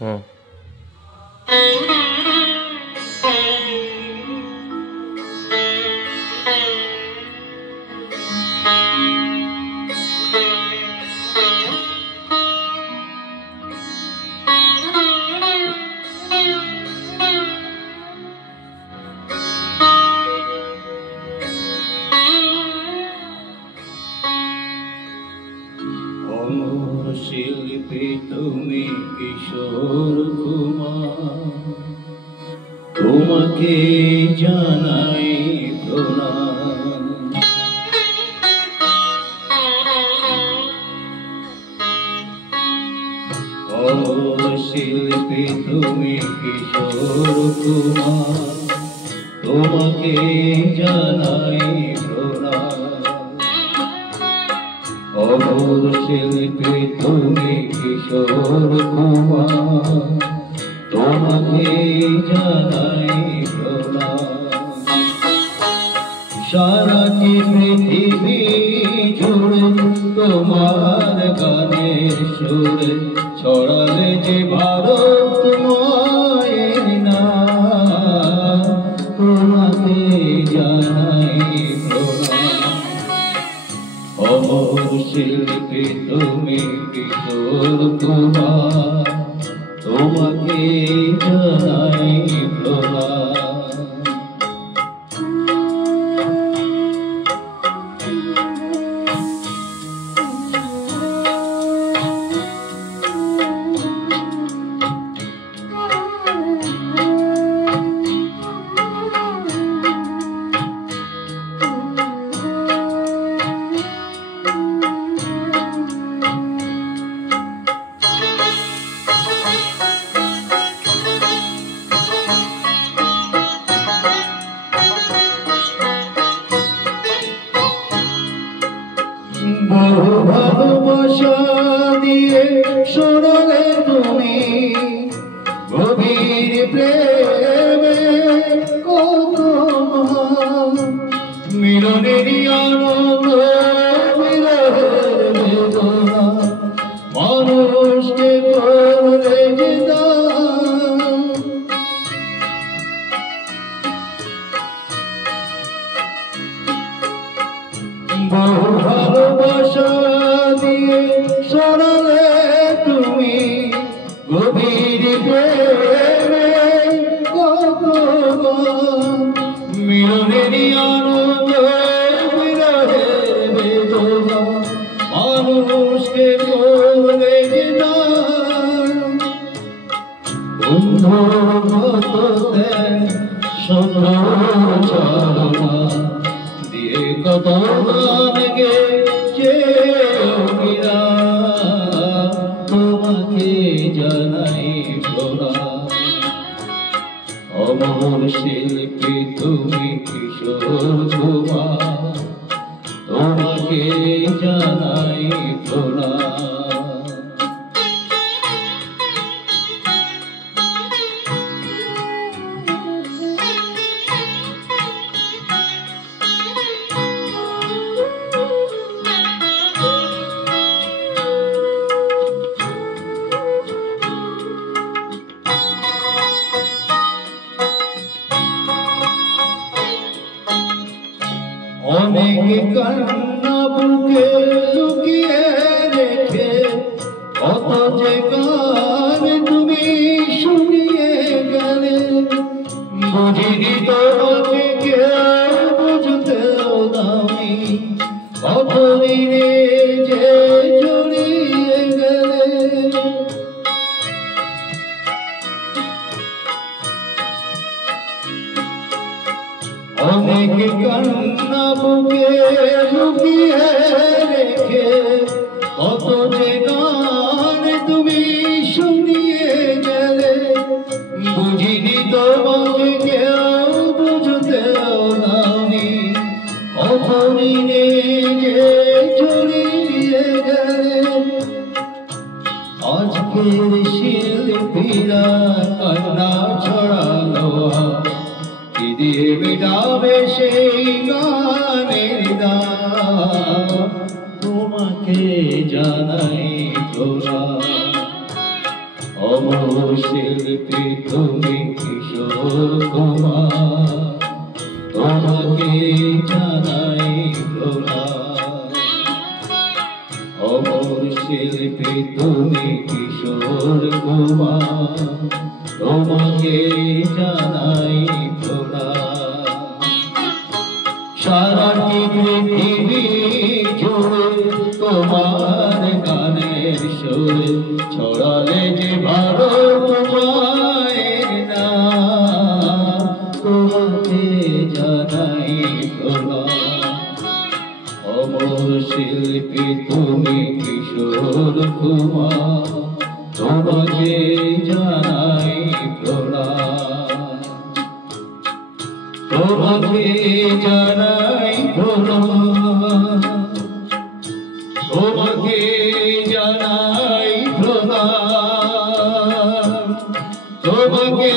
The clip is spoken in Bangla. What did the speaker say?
হুম। শিল্পী তুমি কিশোর কুমার, তোমাকে জানাই প্রণাম। ও শিল্পী তুমি কিশোর কুমার, তোমাকে জানাই প্রণাম। অমর শিল্পী তুমি কিশোর কুমার, তোমাকে জানাই প্রণাম। সারাটি পৃথিবী জুড়ে তোমার গানের সুরে ছড়ালে যে ভারতময় নাম, তোমাকে জানাই প্রণাম। অমর শিল্পী তুমি কিশোর কুমার, তোমাকে জানাই প্রণাম। বহু ভালোবাসা দিয়ে শোনালে তুমি গভীর প্রেমে কত মিলনেরই আনন্দ, বিরহের বেদনা মানুষকে করলে যে দান। বহু ভালোবাসা দিয়ে শোনালে তুমি গভীর প্রেমে কত মিলনেরই আনন্দ, বিরহের বেদনা মানুষকে করলে যে দান। বন্ধুর মতো দেন সুন্দর চালনা দিয়ে কত গানকে চেয়েরা, তোমাকে জানাই প্রণাম। অমর শিল্পী তুমি কিশোর কুমার, তোমাকে জানাই প্রণাম। অনেক কান্না বুকে লুকিয়ে রেখে কত যে গান তুমি শুনিয়ে গেলে, বুঝিনি তোমাকে কেউ বুঝতেও দামি, কত দিনে যে জড়িয়ে গেলে। অনেক কান্না বুকে লুকিয়ে রেখে কত যে গান তুমি শুনিয়ে গেলে, বুঝিনি তোমাকে কেউ বুঝতেও দামি, কত দিনে যে জড়িয়ে গেলে। আজকের শিল্পীরা কান্না ছড়ালো, কি দিয়ে মেটাবে সেই গানের দাম, তোমাকে জানাই প্রণাম। অমর শিল্পী তুমি কিশোর কুমার, তোমাকে জানাই প্রণাম। অমর শিল্পী তুমি কিশোর কুমার, তোমাকে জানাই প্রণাম। সারাটি পৃথিবী জুড়ে তোমার গানের সুরে ছড়ালে যে ভারত মায়ের নাম, তোমাকে জানাই প্রণাম। অমর শিল্পী তুমি কিশোর কুমার, তোমাকে জানাই প্রণাম। তোমাকে জানাই প্রণাম, তোমাকে জানাই প্রণাম, তোমাকে